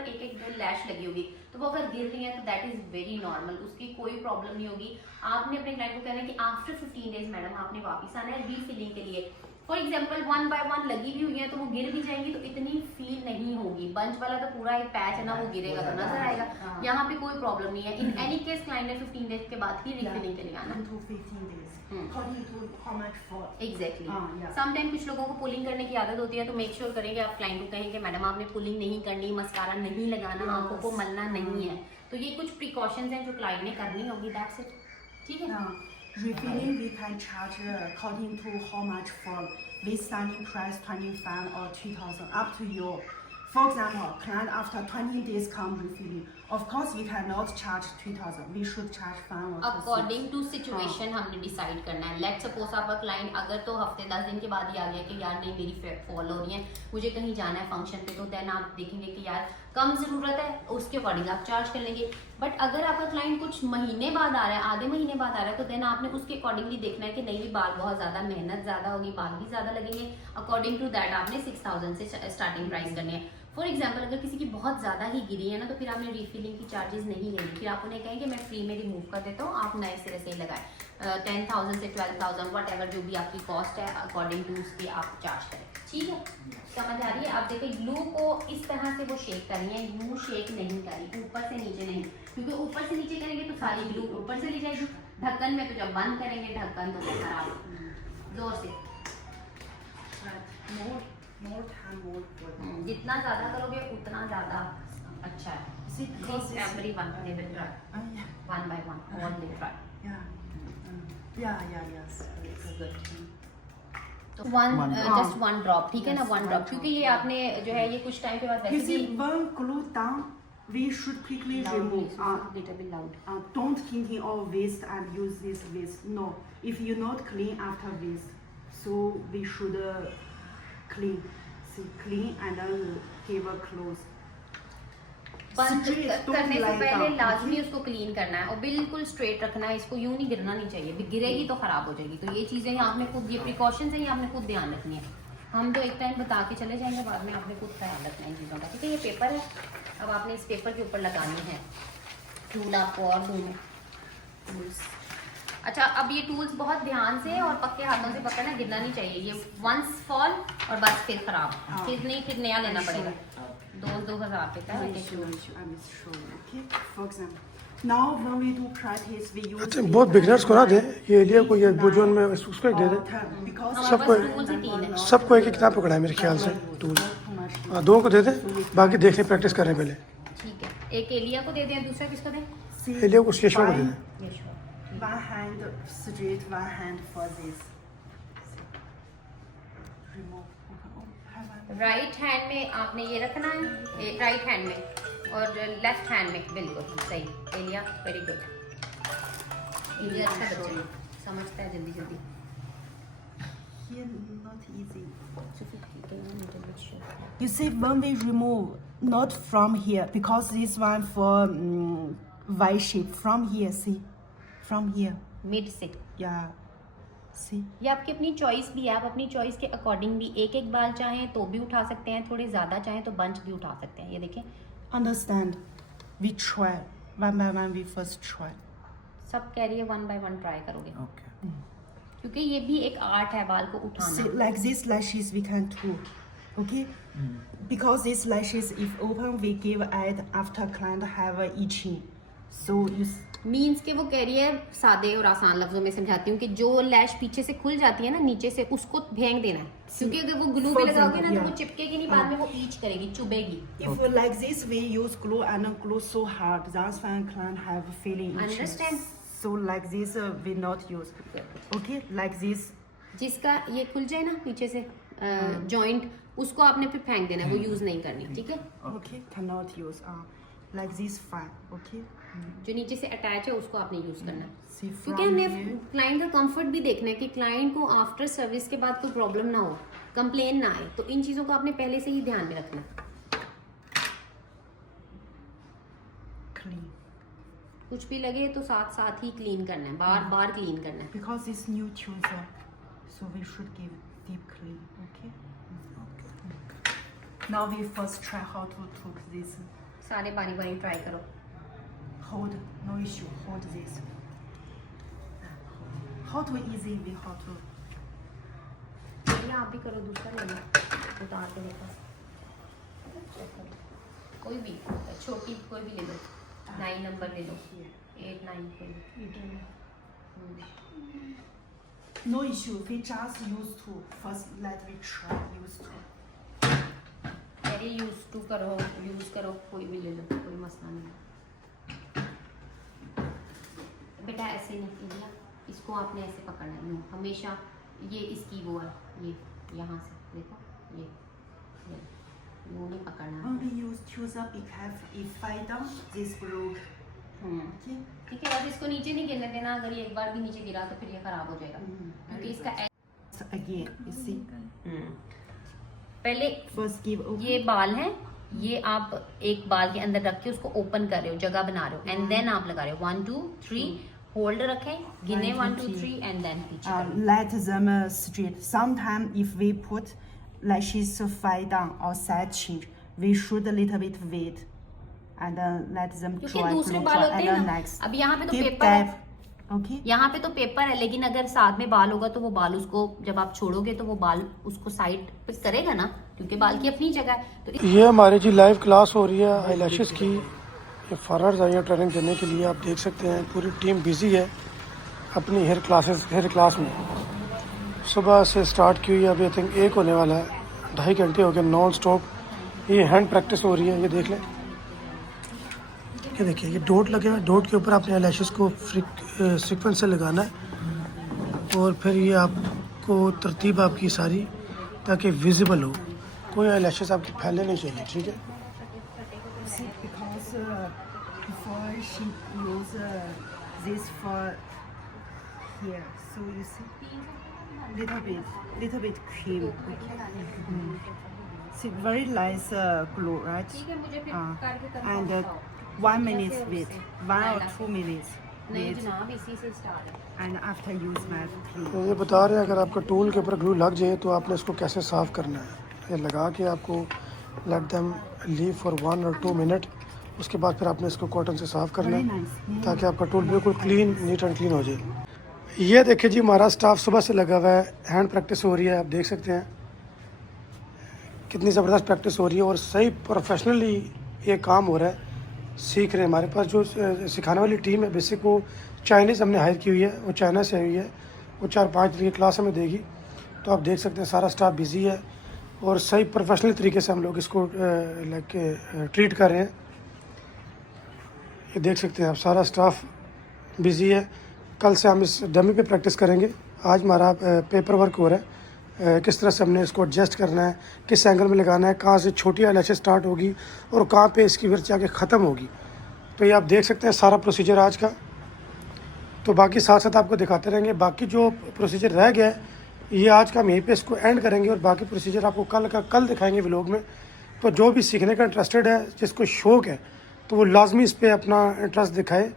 ऊपर एक एक जो लैश लगी होगी तो वो अगर गिर रही है तो दैट इज वेरी नॉर्मल, उसकी कोई प्रॉब्लम नहीं होगी। आपने अपने क्लाइंट को कहना है कि आफ्टर 15 डेज मैडम आपने वापस आना है रीफिलिंग के लिए। फॉर एग्जाम्पल 1 बाय 1 लगी भी हुई है तो वो गिर भी जाएंगी तो इतनी फील नहीं होगी। बंच वाला तो पूरा एक पैच है ना, वो गिरेगा तो नजर आएगा। यहाँ पे कोई प्रॉब्लम नहीं है। इन एनी केस क्लाइंट ने 15 डेज के बाद ही रीफिलिंग के लिए आना एग्जैक्टली। समटाइम कुछ लोगों को पुलिंग करने की आदत होती है तो मेक श्योर करें कि आप क्लाइंट को कहें कि मैडम आपने पुलिंग नहीं करनी, मस्कारा नहीं लगाना, आंखों को मलना नहीं है। तो ये कुछ प्रिकॉशंस हैं जो क्लाइंट ने करनी होगी, दैट्स इट। ठीक है। Refilling we can charge according to how much for with selling price 25 or 2000 up to you. For example, client after 20 days come refilling. Of course, we cannot charge 3000. We should charge 5 or 6. According to situation हमने decide करना है। Let suppose आपका client अगर तो हफ्ते 10 दिन के बाद ही आ गया कि यार नहीं मेरी फॉल हो रही है, मुझे कहीं जाना है फंक्शन पे, तो देन आप देखेंगे कि यार कम जरूरत है, उसके अकॉर्डिंग आप चार्ज कर लेंगे। बट अगर आपका क्लाइंट कुछ महीने बाद आ रहा है, आधे महीने बाद आ रहा है, तो देन आपने उसके अकॉर्डिंगली देखना है कि नहीं भी बाल बहुत ज्यादा, मेहनत ज्यादा होगी, बाल भी ज्यादा लगेंगे। अकॉर्डिंग टू दैट आपने 6000 से स्टार्टिंग प्राइस करनी है। फॉर एग्जाम्पल अगर किसी की बहुत ज्यादा ही गिरी है ना तो फिर आपने रीफिलिंग की चार्जेस नहीं लेनी, फिर आप उन्हें कहेंगे मैं फ्री में रिमूव कर देता हूँ, आप नए सिरे से ही लगाए। 10,000 से 12,000 वट एवर जो भी आपकी कॉस्ट है अकॉर्डिंग टू उसकी आप चार्ज करें। ठीक है, समझ आ रही है। आप देखिए ग्लू को इस तरह से वो शेक कर रही है, यूं शेक नहीं करी, ऊपर से नीचे नहीं, क्योंकि ऊपर से नीचे करेंगे तो सारी ग्लू ऊपर से ले जाएगी। ढक्कन में तो जब बंद करेंगे ढक्कन तो खराब। जोर से जितना ज्यादा करोगे उतना ज्यादा अच्छा है। Everyone they will try one by one, all they try. Yes. तो just one drop, ठीक है ना, one drop, क्योंकि ये आपने जो है ये कुछ टाइम के बाद You see, when glue down, we should quickly remove. little bit loud. Don't thinking of waste and use this waste. No, if you not clean after waste, so we should clean. See, clean and then give a close. बंद करने से पहले लाजमी उसको clean करना है और बिल्कुल स्ट्रेट रखना है, इसको यूं नहीं गिरना नहीं चाहिए, गिरेगी तो खराब हो जाएगी। तो ये चीजें आपने खुद, ये प्रिकॉशंस हैं, ये आपने खुद ध्यान रखनी है। हम तो एक टाइम बता के चले जाएंगे, बाद में आपने खुद ख्याल रखना है इन चीज़ों का। ठीक है, ये पेपर है, अब आपने इस पेपर के ऊपर लगानी है टूल। आपको और दूँ टूल्स। अच्छा, अब ये टूल्स बहुत ध्यान से और पक्के हाथों से पकड़ना, गिरना नहीं चाहिए। ये वंस फॉल और बस फिर खराब, फिर नहीं, फिर नया लेना पड़ेगा। 2,000 पे का है। For example, now when we do practice, we use. अच्छा, बहुत बिगनर्स को ना दे ये लिए कोई वो जोन में उसको ही दे दे। सबको एक एक किताब पकड़ा है मेरे ख्याल से टूल। दो को दे दे, बाकी देखने प्रैक्टिस कर रहे हैं पहले। ठीक है, एक एलिया को दे दें, दूसरा किसको दें? एलिया को, यशवा को दे दे। One hand straight, one hand for this. Remove. Right hand में आपने ये रखना है, राइट हैंड में, और लेफ्ट हैंड में बिल्कुल सही। Elia very good. एलिया अच्छा बच्चा है, समझता है जल्दी जल्दी। Here not easy. You see, when we remove, not from here, because this one for Y shape. From here, see, from here. Mid से। Yeah. See. ये आपकी अपनी चॉइस भी है, आप अपनी चॉइस के अकॉर्डिंग भी एक एक बाल चाहें तो भी उठा सकते हैं, थोड़े ज्यादा चाहें तो बंच भी उठा सकते हैं। ये देखें, Understand? We try one by one. We first try. सब कह रही है 1 by 1 ट्राई करोगे। Okay. क्योंकि ये भी एक आर्ट है बाल को See, उठाना। like these lashes we can do, okay? Because these lashes, if open, we give add after client have itching. So you. Means के वो कह रही है, सादे और आसान लफ्जों में समझाती हूँ कि जो लैश पीछे से खुल जाती है ना नीचे से, उसको फेंक देना है, क्योंकि अगर वो ग्लू पे लगाओगे ना तो वो चिपकेगी नहीं, बाद में वो ईच करेगी, चुभेगी। If like this we use glue and glue so hard, that's when client have feeling itching. Understand? So like this we not use. Okay, like this. जिसका ये खुल जाए ना पीछे से जॉइंट, उसको आपने फिर फेंक देना है, वो यूज नहीं करनी। ठीक है, Okay, cannot use. Like this fine. Okay. जो नीचे से अटैच है उसको आपने यूज करना है, See क्योंकि from हमने here. क्लाइंट का कंफर्ट भी देखना है कि क्लाइंट को आफ्टर सर्विस के बाद कोई प्रॉब्लम ना हो, कंप्लेन ना आए। तो इन चीजों को आपने पहले से ही ध्यान में रखना है। Clean. कुछ भी लगे तो साथ साथ ही क्लीन करना है, बार बार क्लीन करना है। Because it's new chooser, so we should give deep clean. Okay. Now we first try how to took this सारे बारी बारी ट्राई करो। Hold, no issue. Hold this. How to easy way how to. ये आप भी करो, दूसरा ले लो, उतार के देखो, चेक करो, कोई भी छोटी कोई भी ले लो, 9 नंबर ले लो, 8 9 कोई भी। No issue. We just use to first. Let me try use to. अरे यूज करो, कोई भी ले लो, कोई मसला नहीं। बेटा ऐसे नहीं कीजिए, इसको आपने ऐसे पकड़ना है, यूँ हमेशा, ये इसकी वो है, ये यहाँ से देखो, ये यूँ नहीं पकड़ना। Only use choose up because if fall down this broke. Okay. ठीक है, और इसको नीचे नहीं गिरने देना, अगर ये एक बार भी नीचे गिरा तो फिर ये खराब हो जाएगा, क्योंकि इसका So again, you see. पहले First give open. ये बाल है, ये आप एक बाल के अंदर रख के उसको ओपन कर रहे हो, जगह बना रहे हो, एंड देन आप लगा रहे हो 1 2 3, होल्ड रखें, गिने 1 2 3 एंड देन पीछे करो। Let them straight. Sometimes if we put lashes fall down or side change, we should a little bit wait and let them क्योंकि dry दूसरे closer बाल होते and हैं then ना, next. अब यहाँ पे तो Keep पेपर है, tap. Okay. यहाँ पे तो पेपर है, लेकिन अगर साथ में बाल होगा तो वो बाल उसको जब आप छोड़ोगे तो वो बाल उसको साइड पे करेगा ना, क्योंकि बाल की अपनी जगह है। तो ये हमारी जी लाइव क्लास हो रही है आईलैशेस की। ये फॉरवर्ड आई हैं ट्रेनिंग देने के लिए, आप देख सकते हैं पूरी टीम बिजी है अपनी हेयर क्लास में। सुबह से स्टार्ट की हुई है, अभी आई थिंक 1 होने वाला है, 2.5 घंटे हो गए नॉन स्टॉप। ये हैंड प्रैक्टिस हो रही है, ये देख लें, ये देखिए, ये डॉट लगे हुए, डॉट के ऊपर आपने आईलैशेस को सीक्वेंस से लगाना है, और फिर ये आपको तरतीब आपकी सारी ताकि विजिबल हो, कोई आईलैशेस आपकी फैले नहीं चाहिए, ठीक है। See, because before she use this for here, so you see, little bit cream. See, very nice glue, right? ठीक है, मुझे फिर करके And 1 minute wait, 1 or 2 minutes नहीं wait, जनाब, इसी से स्टार्ट है। and after use my clean. तो ये बता रहे हैं अगर आपका टूल के ऊपर ग्लू लग जाए तो आपने इसको कैसे साफ़ करना है। ये लगा के आपको let them leave for 1 or 2 minute, उसके बाद फिर आपने इसको कॉटन से साफ़ करना Very है nice. ताकि आपका टूल बिल्कुल क्लीन, नीट एंड क्लीन हो जाए। ये देखिए जी, हमारा स्टाफ सुबह से लगा हुआ है, हैंड प्रैक्टिस हो रही है, आप देख सकते हैं कितनी ज़बरदस्त प्रैक्टिस हो रही है और सही प्रोफेशनली ये काम हो रहा है, सीख रहे हैं। हमारे पास जो सिखाने वाली टीम है, बेसिक वो चाइनीज़ हमने हायर की हुई है, वो चाइना से आई हुई है, वो 4-5 दिन की क्लास हमें देगी। तो आप देख सकते हैं सारा स्टाफ बिज़ी है और सही प्रोफेशनल तरीके से हम लोग इसको ट्रीट कर रहे हैं। ये देख सकते हैं आप, सारा स्टाफ बिज़ी है। कल से हम इस डमी पे प्रैक्टिस करेंगे। आज हमारा पेपर वर्क हो रहा है, किस तरह से हमने इसको एडजस्ट करना है, किस एंगल में लगाना है, कहाँ से छोटी आईलैशेस स्टार्ट होगी और कहाँ पे इसकी वर्च जाके ख़त्म होगी। तो ये आप देख सकते हैं सारा प्रोसीजर आज का। तो बाकी साथ साथ आपको दिखाते रहेंगे, बाकी जो प्रोसीजर रह गया है ये आज का हम यहीं पे इसको एंड करेंगे और बाकी प्रोसीजर आपको कल दिखाएंगे व्लॉग में। तो जो भी सीखने का इंटरेस्टेड है, जिसको शौक़ है, तो वो लाजमी इस पर अपना इंटरेस्ट दिखाए।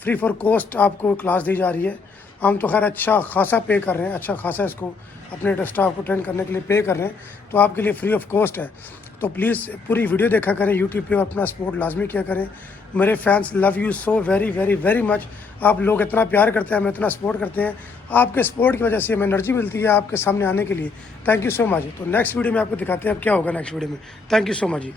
फ्री फॉर कॉस्ट आपको क्लास दी जा रही है। हम तो खैर अच्छा खासा पे कर रहे हैं, अच्छा खासा इसको अपने स्टाफ को ट्रेन करने के लिए पे कर रहे हैं, तो आपके लिए फ्री ऑफ कॉस्ट है। तो प्लीज़ पूरी वीडियो देखा करें यूट्यूब पे और अपना सपोर्ट लाजमी किया करें। मेरे fans love you so very very very much. आप लोग इतना प्यार करते हैं, हमें इतना सपोर्ट करते हैं। आपके सपोर्ट की वजह से हमें एनर्जी मिलती है आपके सामने आने के लिए। Thank you so much. तो नेक्स्ट वीडियो में आपको दिखाते हैं अब क्या होगा नेक्स्ट वीडियो में। Thank you so much ji.